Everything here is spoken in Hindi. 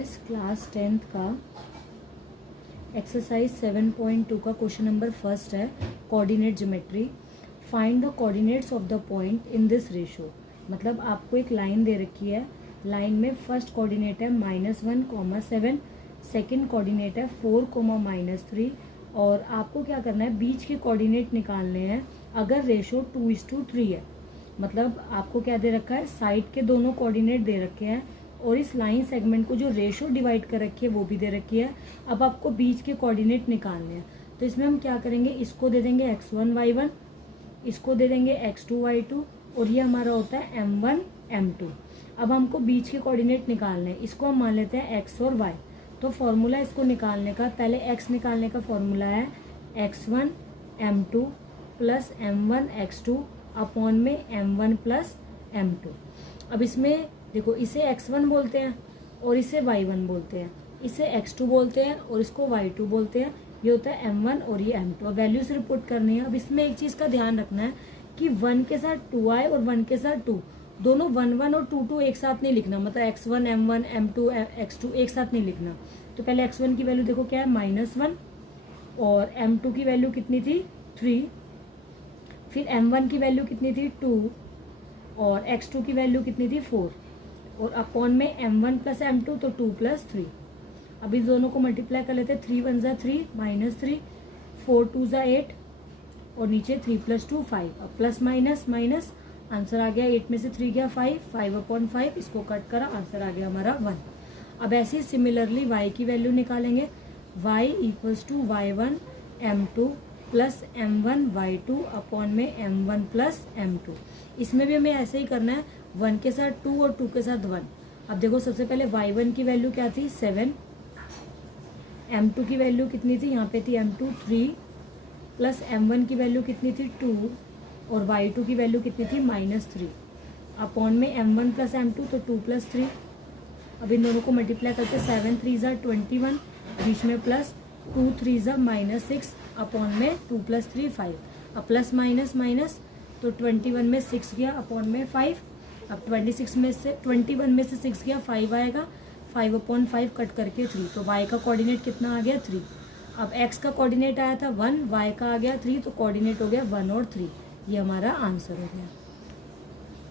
जीएस क्लास 10th का एक्सरसाइज 7.2 का क्वेश्चन नंबर फर्स्ट है coordinate geometry. Find the coordinates of the point in this ratio. मतलब आपको एक लाइन दे रखी है, लाइन में फर्स्ट कोऑर्डिनेट है -1, 7, सेकेंड कोऑर्डिनेट है 4, -3 और आपको क्या करना है, बीच के कोऑर्डिनेट निकालने हैं अगर रेशो 2:3 है। मतलब आपको क्या दे रखा है, साइड के दोनों कोऑर्डिनेट दे रखे हैं और इस लाइन सेगमेंट को जो रेशो डिवाइड कर रखी है वो भी दे रखी है। अब आपको बीच के कोऑर्डिनेट निकालने हैं, तो इसमें हम क्या करेंगे, इसको दे देंगे x1 y1, इसको दे देंगे x2 y2 और ये हमारा होता है m1 m2। अब हमको बीच के कोऑर्डिनेट निकालने हैं, इसको हम मान लेते हैं x और y। तो फॉर्मूला इसको निकालने का, पहले x निकालने का फॉर्मूला है x1 m2 plus m1 x2 upon में m1 प्लस m2। अब इसमें देखो, इसे x1 बोलते हैं और इसे y1 बोलते हैं, इसे x2 बोलते हैं और इसको y2 बोलते हैं। ये होता है m1 और ये m2। अब वैल्यूज रिपोर्ट करनी है। अब इसमें एक चीज़ का ध्यान रखना है कि 1 के साथ 2 आए और 1 के साथ 2, दोनों 1 और 2 एक साथ नहीं लिखना। मतलब x1 m1 m2 x2 एक साथ नहीं लिखना। तो पहले x1 की वैल्यू देखो क्या है, -1 और m2 की वैल्यू कितनी थी, 3। फिर m1 की वैल्यू कितनी थी, 2 और x2 की वैल्यू कितनी थी, 4 और अपॉन में m1 प्लस m2 तो 2 प्लस 3। अब इस दोनों को मल्टीप्लाई कर लेते हैं, 3 1 ज़ा 3 -3, 4 2 ज़ा 8 और नीचे 3 + 2 5। अब प्लस माइनस माइनस, आंसर आ गया 8 में से 3 गया 5, 5/5, इसको कट करा, आंसर आ गया हमारा 1। अब ऐसे ही सिमिलरली y की वैल्यू निकालेंगे, y = y1 m2 plus m1 y2 upon में m1 प्लस m2। इसमें भी हमें ऐसे ही करना है, 1 के साथ 2 और 2 के साथ 1। अब देखो, सबसे पहले y1 की वैल्यू क्या थी, 7, m2 की वैल्यू कितनी थी, यहाँ पे थी m2 3 प्लस m1 की वैल्यू कितनी थी, 2 और y2 की वैल्यू कितनी थी, -3 अपॉन में m1 प्लस m2 तो 2 + 3। अब इन दोनों को मल्टीप्लाई करके 7 3 ज़ा 21, बीच में प्लस 2 3 ज़ा -6 अपॉन में 2 + 3 5। अब प्लस माइनस माइनस, तो 21 में 6 गया अपॉन में 5। अब 21 में से 6 गया, 5 आएगा, 5/5 कट करके 3। तो y का कोऑर्डिनेट कितना आ गया, 3। अब x का कोऑर्डिनेट आया था 1, y का आ गया 3, तो कोऑर्डिनेट हो गया 1 और 3। ये हमारा आंसर हो गया।